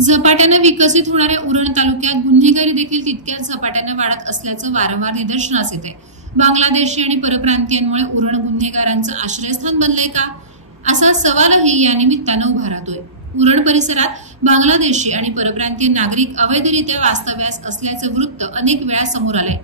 झपाट्याने विकसित होणाऱ्या उरण तालुक्यात गुन्हेगारी देखील तितक्याच झपाट्याने वाढत असल्याचं वारंवार निदर्शनास येते। बांगलादेशी आणि परप्रांतीयांमुळे उरण गुन्हेगारांचं आश्रयस्थान बनलंय का, असा सवालही या निमित्तानं उभा राहतोय। उरण परिसरात बांगलादेशी आणि परप्रांतीय नागरिक अवैधरित्या वास्तव्यास असल्याचं वृत्त अनेक वेळा समोर आलंय।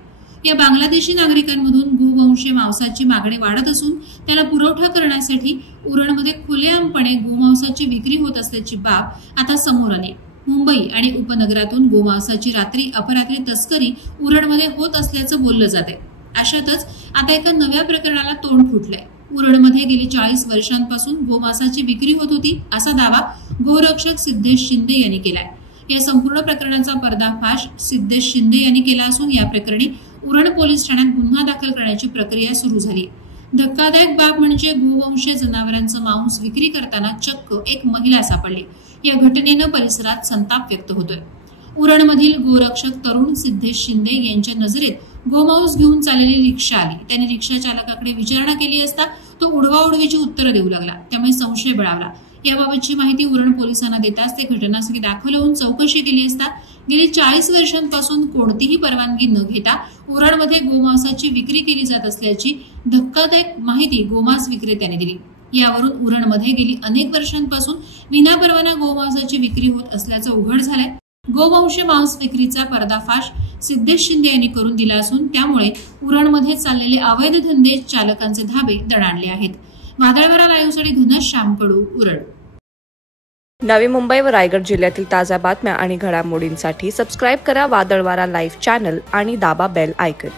या बांगलादेशी नागरिकांमधून गोवंशीय मांसाची मागणी वाढत असून त्याला पुरवठा करण्यासाठी उरणमध्ये खुलेआमपणे गोमांसाची विक्री होत असल्याची बाब आता समोर आली। मुंबई आणि उपनगरातून गोमांसाची रात्री अपरात्री तस्करी उरणमध्ये होत असल्याचं बोललं जाते। अशातच आता एका नव्या प्रकरणाला तोंड फुटलंय। उरणमध्ये गेली 40 वर्षांपासून गोमांसाची विक्री होत होती असा दावा गोरक्षक सिद्धेश शिंदे यांनी केलाय। या संपूर्ण प्रकरणाचा पर्दाफाश सिद्धेश शिंदे यांनी केला असून या प्रकरणी उरण पोलीस ठाण्यात गुन्हा दाखल करण्याची प्रक्रिया सुरू झाली। धक्कादायक बाब म्हणजे गोवंशीय जनावरांचं मांस विक्री करताना चक्क एक महिला सापडली। या घटनेनं परिसरात संताप व्यक्त होतोय। उरणमधील गोरक्षक तरुण सिद्धेश शिंदे यांच्या नजरेत गोमांस घेऊन चाललेली रिक्षा आली। त्याने रिक्षा चालकाकडे विचारणा केली असता तो उडवाउडवीची उत्तरं देऊ लागला, त्यामुळे संशय बळावला। याबाबतची माहिती उरण पोलिसांना देताच ते घटनास्थळी दाखल होऊन चौकशी केली असता गेली 40 वर्षांपासून कोणतीही परवानगी न घेता उरणमध्ये गोमांसाची विक्री केली जात असल्याची धक्कादायक माहिती गोमांस विक्रेत्याने दिली। यावरून उरणमध्ये गेली अनेक वर्षांपासून विनापरवाना गोमांसाची विक्री होत असल्याचं उघड झालंय। गोवंशीय मांस विक्रीचा पर्दाफाश सिद्धेश शिंदे यांनी करून दिला असून त्यामुळे उरणमध्ये चाललेले अवैध धंदे चालकांचे धाबे दणाणले आहेत। वादळवारा लाईव्हसाठी धनश श्यामकडू, उरण। नवी मुंबई व रायगड जिल्ह्यातील ताज्या बातम्या आणि घडामोडींसाठी सबस्क्राईब करा वादळवारा लाईव्ह चॅनल आणि दाबा बेल आयकॉन।